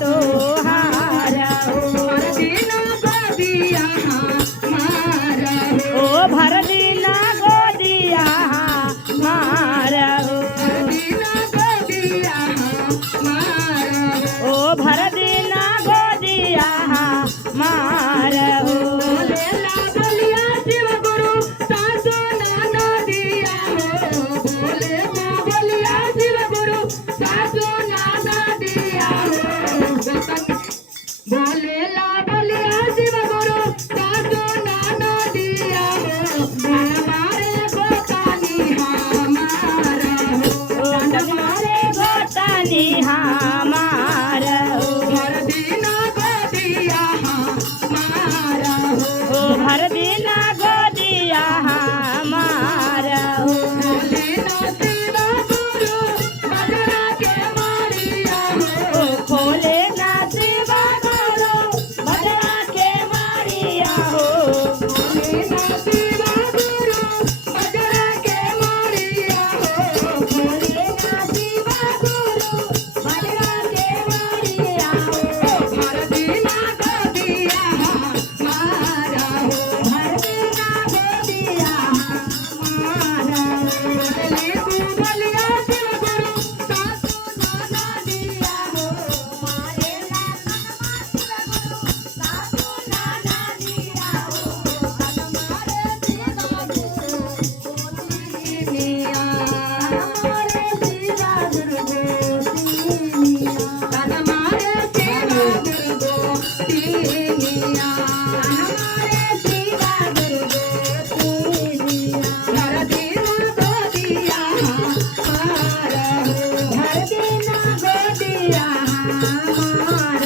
तो हार भर दिन गोदिया हमार ओ भर दिन गोदिया हमार भर दिन गोदिया हमार ओ भर दिन गोदिया हमार बोले लागलिया शिव गुरु सासु ननदिया हो बोले लागलिया शिव गुरु सासु ननदिया हो बोले लागलिया शिव गुरु सासु ननदिया हो हमारे गोतानी हमार हो हमारे गोतानी हमार भर दिन गोदिया हमार हो ओ भर दिन गोदिया हमार बोले ना शिव गुरु बजरा के मारिया हो ओ खोले ना शिव गुरु बजरा के मारिया हो बोले ना शिव गुरु बजरा के मारिया हो खोले ना शिव गुरु बजरा के मारिया हो भर दिन गोदिया हमार हो भर दिन गोदिया हमार बोले तू बोलिया शिव गुरु सासु ननदिया हो मारे ना सासु नाना दिया हो हमारे शिव गुरु निया हमारे शिव गुरु गोतिनिया तन मारे शिव गुरु गोतिनिया हमारे शिव गुरु गोतिनिया भर दिन गोदिया हमार हो भर दिन गोदिया हमार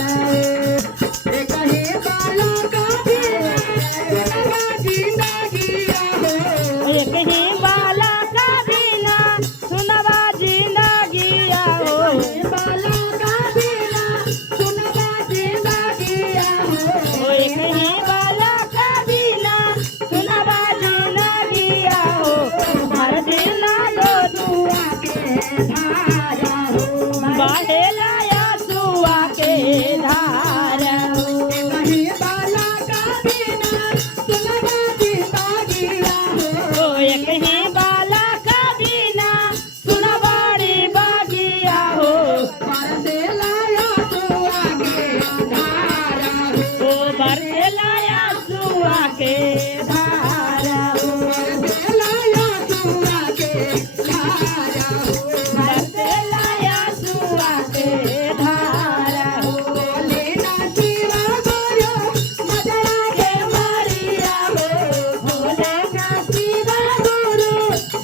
एक ही बाला का दिन सुनवा जिंदगिया हो एक ही बाला का बिना सुनवा जिंदगिया हो बाला का दिन सुनवा जिंदगिया हो ओ एक ही बाला का बिना सुनवा जिंदगिया हो भर दिन गोदुआ के धारा हो बाहेला या सुआ के धार कहीं बाला का बिना सुनवा जिंदगिया हो ओ एक ही बाला का बिना सुनवाड़ी बागिया हो परसे लाया तो आगे धारा हो ओ बरसेला या सुआ के धार परसे लाया तो आगे धारा हो बरसेला या सुआ के धार बोले ना शिव गुरु बजरा के मारिया हो भोले ना शिव गुरु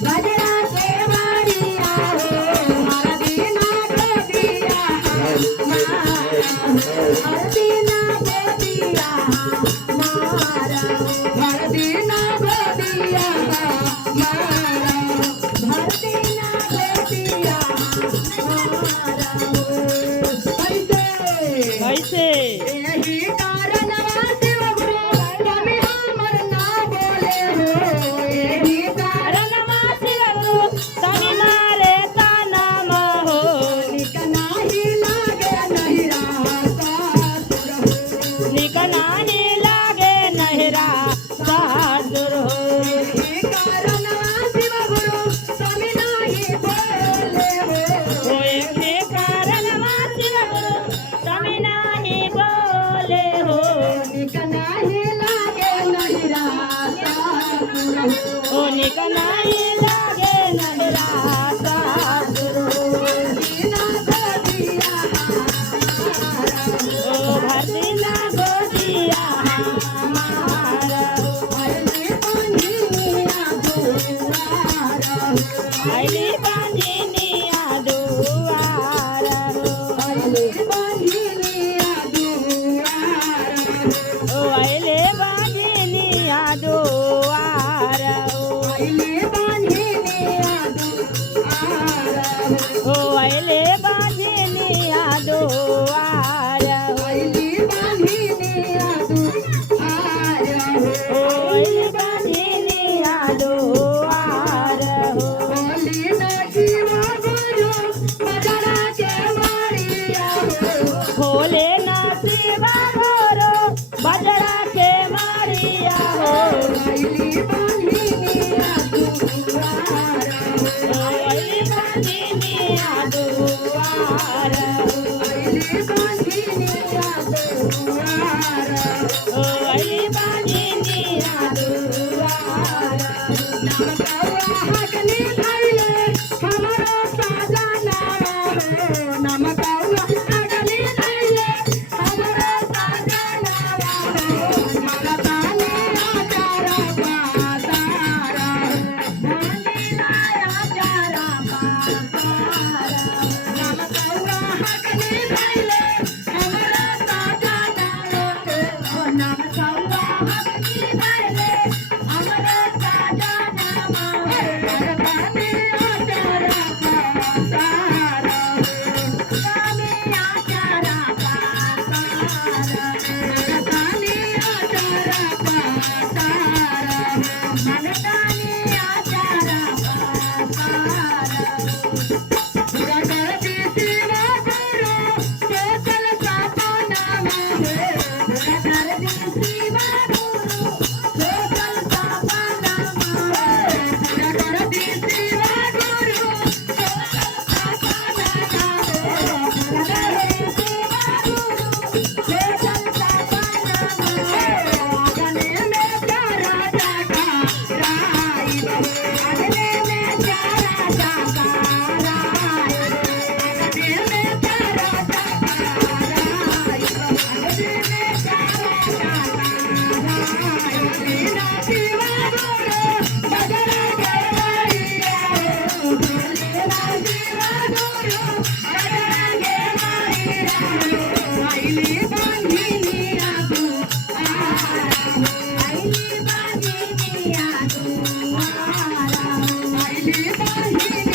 बजरा के मारिया हो हर दिन गोदिया हर दिन गोदिया हमार हर दिन गोदिया मारा हर दिन गोदिया हमार कैसे यही कारण शिव गुरु स्वामी हमर ना बोले हो यही कारण रणमा शिव गुरु तनि मारे तानाम हो निक नाही लागे नहीं रास्ता निक नाही लागे नहिरा सासुर हो यही कारण शिव गुरु स्वामी नाही बोले हो ओ एके कारण शिव गुरु तनि नाही बोले हो निक नाही लागे नहीं रास्ता ओ निक नाही लागे नहिरा सासुर हो बिना गोदिया ओ भरदिना गोदिया हमार आइले बंधिनिया दुआर आइली बांधिनिया दुआर आइले बंधिनिया दुआर ओ आइले बांधिनिया दुआर आइले बंधिनिया दुआर ओ आइले बांधिनिया दुआर आइले बंधिनिया दुआर ओ आइले बांधिनिया दुआर बोली ना शिव गुरु बजरा के मारिया हो खोले दुआर आईली बांधिनिया दुआर ओ अली बांधिनिया दुआर नमकौआ हगली धैले हमरो सजनावा हो नमकौआ हगली धैले हमरो सजनावा हो मलतानी आचारा पातारा बांधिनाया चारा पातार नमकौआ हगली धैले हमरो सजनावा हो नमकौआ हगली धैले हमरो सजनावा मलतानी आचारा पातारा स्वामी आचारा पातार मलतानी आचारा पातारा मनतानी आचारा पातार जगती शिवा गुरु केतन सपनामा हे जगती शिवा गुरु केतन सपनामा जगती शिवा गुरु जगती शिवा गुरु केतन सपनामा अगने में चारा जागा राई बहे अगले में चारा जागा राय अगने में चारा जागा राई अगले में चारा जागा राय बिना शिवा गुरु बजरा गवाईया हो बिना शिवा गुरु बजरंगे माईया हो आईली बांधिनिया दुआरा आईली बांधिनिया दुआरा आईली बांधिनिया